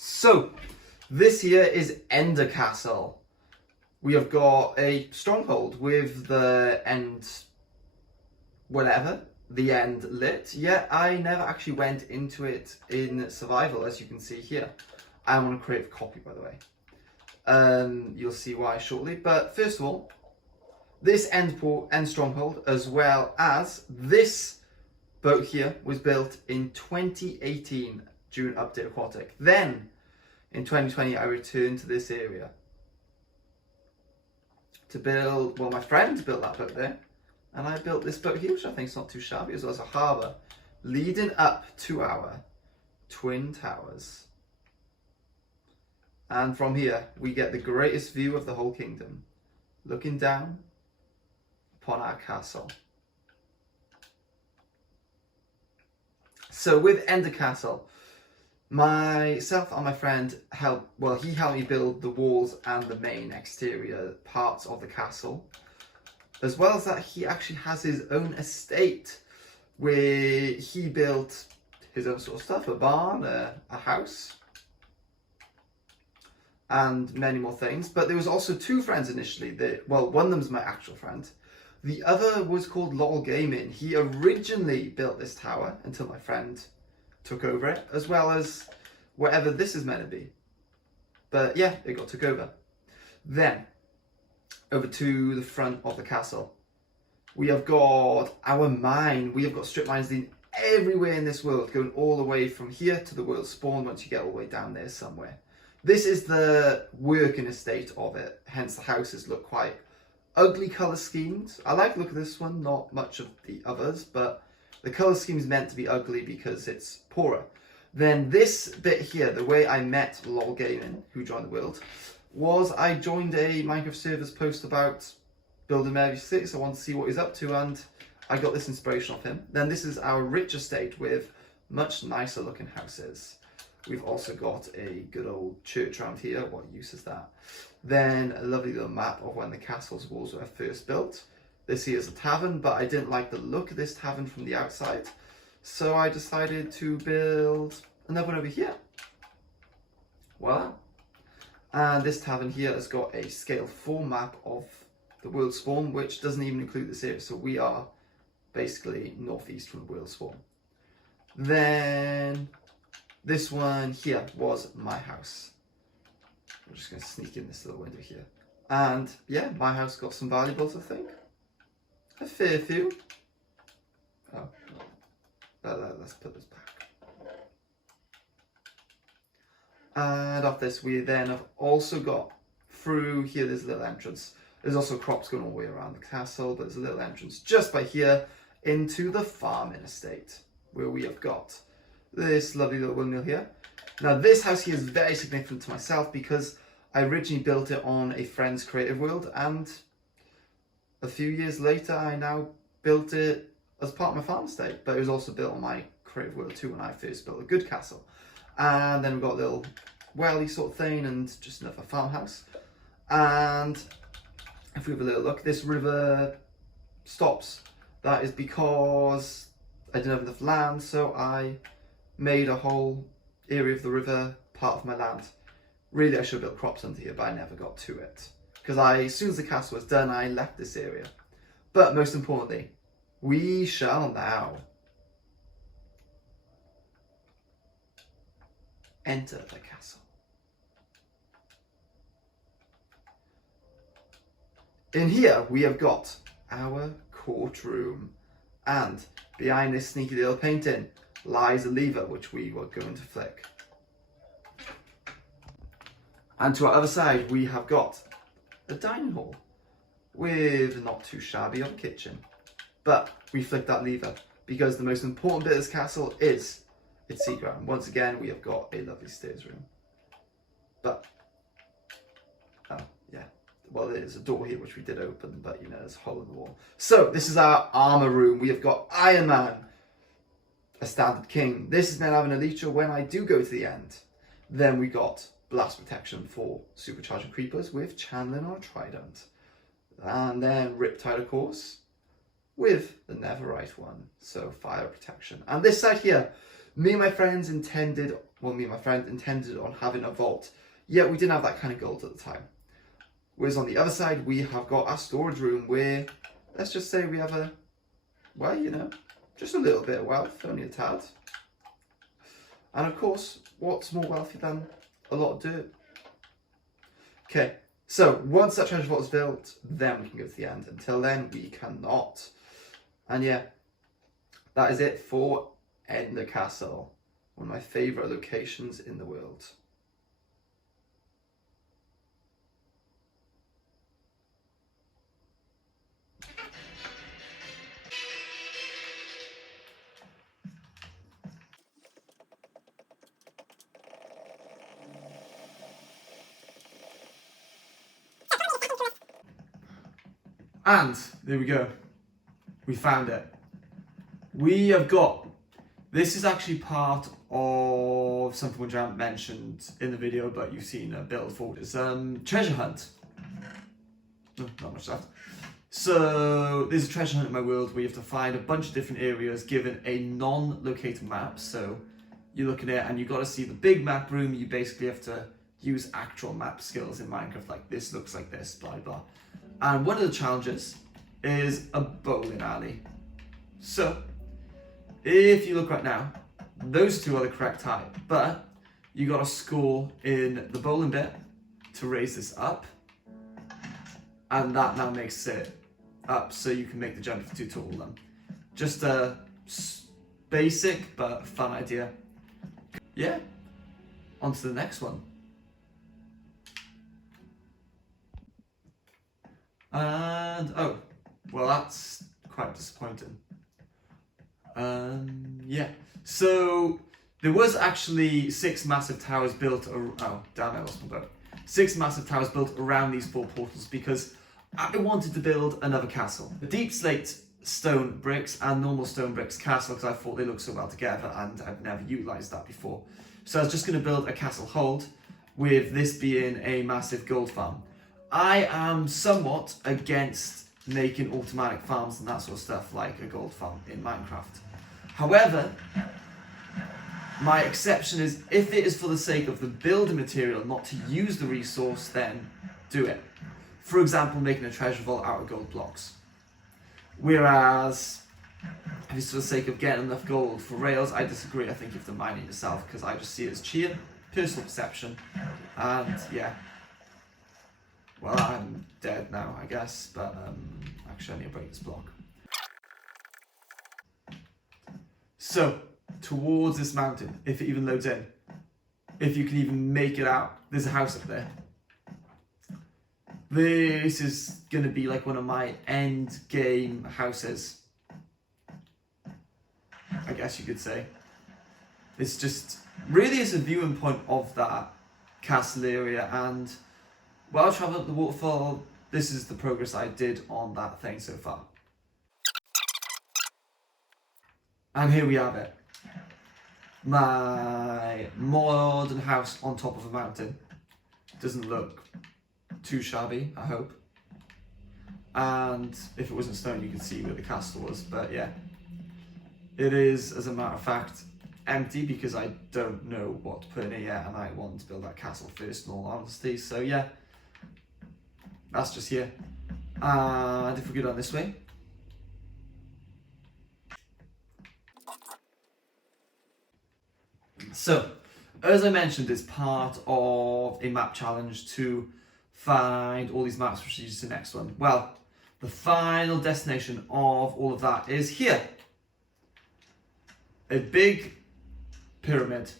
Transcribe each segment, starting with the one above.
So, this here is Ender Castle. We have got a stronghold with the end, whatever, the end lit. Yet I never actually went into it in survival, as you can see here. I want to create a copy, by the way. You'll see why shortly. But first of all, this end stronghold, as well as this boat here, was built in 2018 during Update Aquatic. Then, in 2020, I returned to this area to build, well, my friend built that boat there, and I built this boat here, which I think is not too shabby, as well as a harbour, leading up to our twin towers. And from here, we get the greatest view of the whole kingdom, looking down upon our castle. So with Ender Castle, myself and my friend he helped me build the walls and the main exterior parts of the castle. As well as that, he actually has his own estate where he built his own sort of stuff, a barn, a house, and many more things. But there was also two friends initially. One of them is my actual friend. The other was called LOL Gaming. He originally built this tower until my friend took over it, as well as whatever this is meant to be. But yeah, it got took over. Then, over to the front of the castle. We have got our mine. We have got strip mines leading everywhere in this world, going all the way from here to the world spawn once you get all the way down there somewhere. This is the working estate of it, hence the houses look quite ugly colour schemes. I like the look of this one, not much of the others, but the colour scheme is meant to be ugly because it's poorer. Then this bit here, the way I met LOL Gaming, who joined the world, was I joined a Minecraft servers post about building Mary 6. I wanted to see what he's up to, and I got this inspiration off him. Then this is our rich estate with much nicer looking houses. We've also got a good old church around here. What use is that? Then a lovely little map of when the castle's walls were first built. This here is a tavern, but I didn't like the look of this tavern from the outside. So I decided to build another one over here. Voila. And this tavern here has got a scale 4 map of the world spawn, which doesn't even include this area. So we are basically northeast from the world spawn. Then this one here was my house. I'm just going to sneak in this little window here. And yeah, my house got some valuables, I think. A fair few. Oh, let's put this back. And off this, we then have also got through here, there's a little entrance. There's also crops going all the way around the castle, but there's a little entrance just by here into the farming estate, where we have got this lovely little windmill here. Now this house here is very significant to myself because I originally built it on a friend's creative world, and a few years later I now built it as part of my farm estate, but it was also built on my creative world too when I first built a good castle. And then we've got a little welly sort of thing and just another farmhouse. And if we have a little look, this river stops. That is because I didn't have enough land, so I made a whole area of the river part of my land. Really, I should have built crops under here, but I never got to it. Because as soon as the castle was done, I left this area. But most importantly, we shall now enter the castle. In here, we have got our courtroom. And behind this sneaky little painting lies a lever, which we were going to flick. And to our other side, we have got a dining hall with not too shabby of a kitchen. But we flick that lever because the most important bit of this castle is its secret. And once again, we have got a lovely stairs room. But, oh, yeah. Well, there's a door here which we did open, but you know, there's a hole in the wall. So, this is our armor room. We have got Iron Man, a standard king. This is now having a Elytra when I do go to the end. Then we got blast protection for supercharging creepers with channeling our trident. And then Riptide, of course, with the Netherite one, so fire protection. And this side here, me and my friends intended well, me and my friend intended on having a vault, yet we didn't have that kind of gold at the time. Whereas on the other side, we have got our storage room where, let's just say we have a, well, you know, just a little bit of wealth, only a tad. And of course, what's more wealthy than a lot of dirt? Okay, so once that treasure vault is built, then we can go to the end. Until then, we cannot. And yeah, that is it for Ender Castle, one of my favourite locations in the world. And there we go. We found it. We have got, this is actually part of something which I haven't mentioned in the video, but you've seen a build for it. It's treasure hunt. Oh, not much left. So there's a treasure hunt in my world where you have to find a bunch of different areas given a non-located map. So you're looking at it and you've got to see the big map room. You basically have to use actual map skills in Minecraft, like this looks like this, blah blah. And one of the challenges is a bowling alley. So if you look right now, those two are the correct height, but you got to score in the bowling bit to raise this up, and that now makes it up so you can make the jump too tall then. Just a basic but fun idea. Yeah, on to the next one. And oh, well, that's quite disappointing. Yeah, so there was actually 6 massive towers built. Oh, damn! I lost my boat. 6 massive towers built around these 4 portals because I wanted to build another castle. The deep slate stone bricks and normal stone bricks castle because I thought they looked so well together and I've never utilised that before. So I was just going to build a castle hold with this being a massive gold farm. I am somewhat against making automatic farms and that sort of stuff like a gold farm in Minecraft. However, my exception is if it is for the sake of the building material, not to use the resource, then do it. For example, making a treasure vault out of gold blocks. Whereas, if it's for the sake of getting enough gold for rails, I disagree. I think you have to mine it yourself because I just see it as cheap, personal perception, and yeah. Well, I'm dead now, I guess, but actually I need to break this block. So, towards this mountain, if it even loads in, if you can even make it out, there's a house up there. This is going to be like one of my end game houses, I guess you could say. It's just, really is a viewing point of that castle area, and while travelling up the waterfall, this is the progress I did on that thing so far. And here we have it. My modern house on top of a mountain. Doesn't look too shabby, I hope. And if it wasn't stone, you could see where the castle was, but yeah. It is, as a matter of fact, empty because I don't know what to put in it yet, and I want to build that castle first, in all honesty, so yeah. That's just here. And if we go down this way. So, as I mentioned, it's part of a map challenge to find all these maps which is the next one. Well, the final destination of all of that is here. A big pyramid.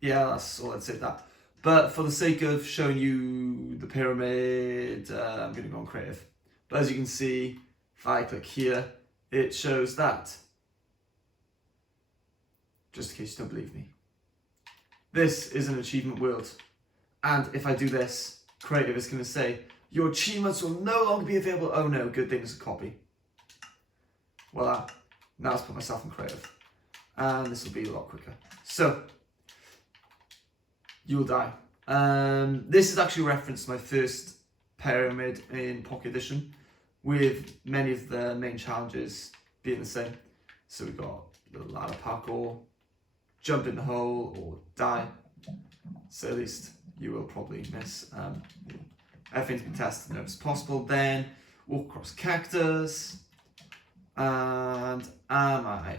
Yeah, that's all I'd say that. But for the sake of showing you the pyramid, I'm going to go on creative. But as you can see, if I click here, it shows that. Just in case you don't believe me. This is an achievement world. And if I do this, creative is going to say, your achievements will no longer be available. Oh no, good thing it's a copy. Voila. Now let's put myself in creative. And this will be a lot quicker. So, you will die. This is actually a reference to my first pyramid in Pocket Edition, with many of the main challenges being the same. So we've got the ladder parkour, jump in the hole or die. So at least you will probably miss. Everything's been tested and it's possible. Then walk across cactus. And am I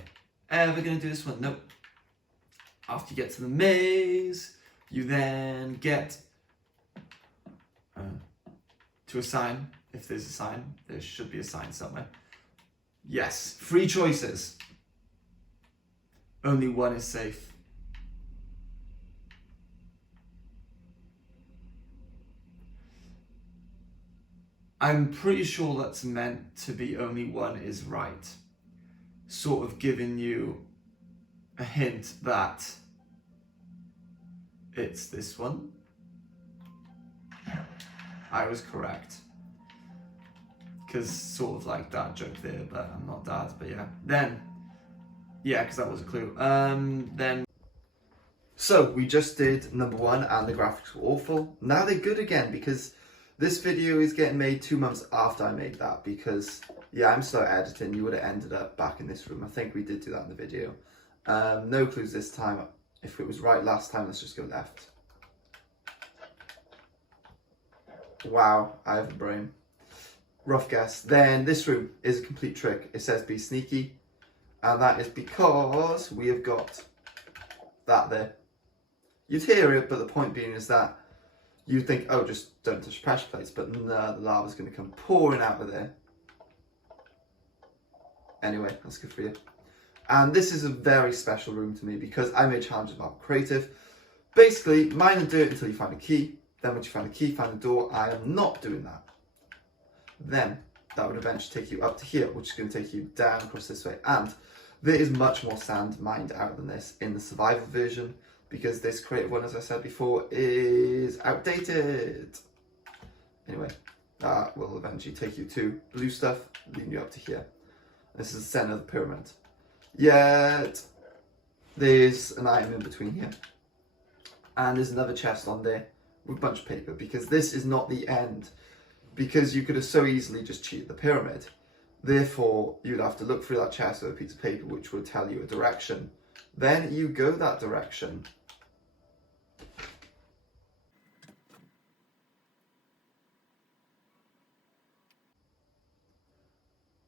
ever going to do this one? Nope. After you get to the maze, you then get to a sign. If there's a sign, there should be a sign somewhere. Yes, 3 choices. Only one is safe. I'm pretty sure that's meant to be only one is right. Sort of giving you a hint that it's this one. I was correct. Because sort of like that joke there, but I'm not dad, but yeah. Then, yeah, because that was a clue. Then. So we just did number 1 and the graphics were awful. Now they're good again because this video is getting made 2 months after I made that because, yeah, I'm slow at editing. You would have ended up back in this room. I think we did do that in the video. No clues this time. If it was right last time, let's just go left. Wow, I have a brain. Rough guess. Then this room is a complete trick. It says be sneaky. And that is because we have got that there. You'd hear it, but the point being is that you'd think, oh, just don't touch pressure plates. But no, the lava's going to come pouring out of there. Anyway, that's good for you. And this is a very special room to me because I made challenges about creative. Basically, mine and dirt until you find a key. Then once you find a key, find a door. I am not doing that. Then that would eventually take you up to here, which is going to take you down across this way. And there is much more sand mined out than this in the survival version because this creative one, as I said before, is outdated. Anyway, that will eventually take you to blue stuff, leading you up to here. This is the center of the pyramid. Yet there's an item in between here. And there's another chest on there with a bunch of paper because this is not the end. Because you could have so easily just cheated the pyramid. Therefore, you'd have to look through that chest with a piece of paper which would tell you a direction. Then you go that direction.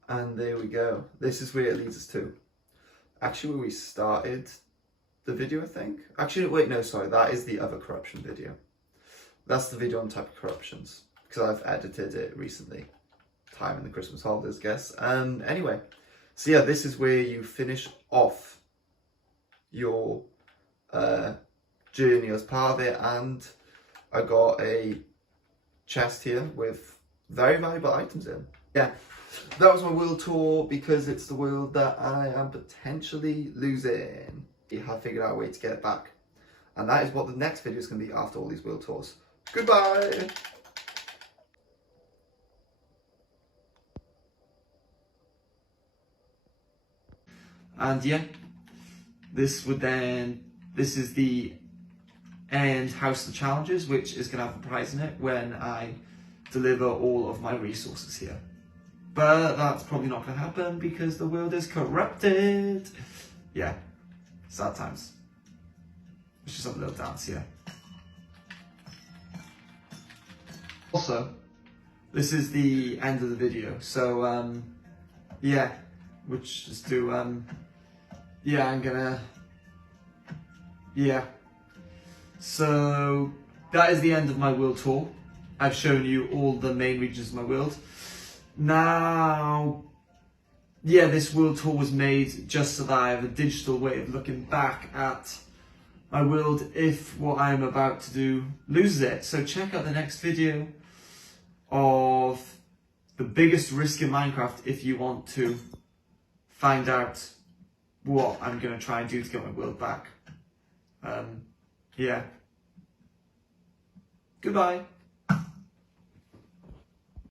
And there we go. This is where it leads us to. Actually, where we started the video, I think. Actually, wait, no, sorry. That is the other corruption video. That's the video on type of corruptions. Because I've edited it recently. Time in the Christmas holidays, guess. Anyway, so yeah, this is where you finish off your journey as part of it. And I got a chest here with very valuable items in. Yeah, that was my world tour because it's the world that I am potentially losing. I have figured out a way to get it back. And that is what the next video is going to be after all these world tours. Goodbye! And yeah, this is the end House of the Challenges, which is going to have a prize in it when I deliver all of my resources here. But that's probably not going to happen because the world is corrupted. Yeah, sad times. Let's just have a little dance here. Also, this is the end of the video, so yeah, which just do yeah, I'm gonna, yeah. So that is the end of my world tour. I've shown you all the main regions of my world. Now, yeah, this world tour was made just so that I have a digital way of looking back at my world if what I'm about to do loses it. So check out the next video of the biggest risk in Minecraft if you want to find out what I'm going to try and do to get my world back. Yeah. Goodbye.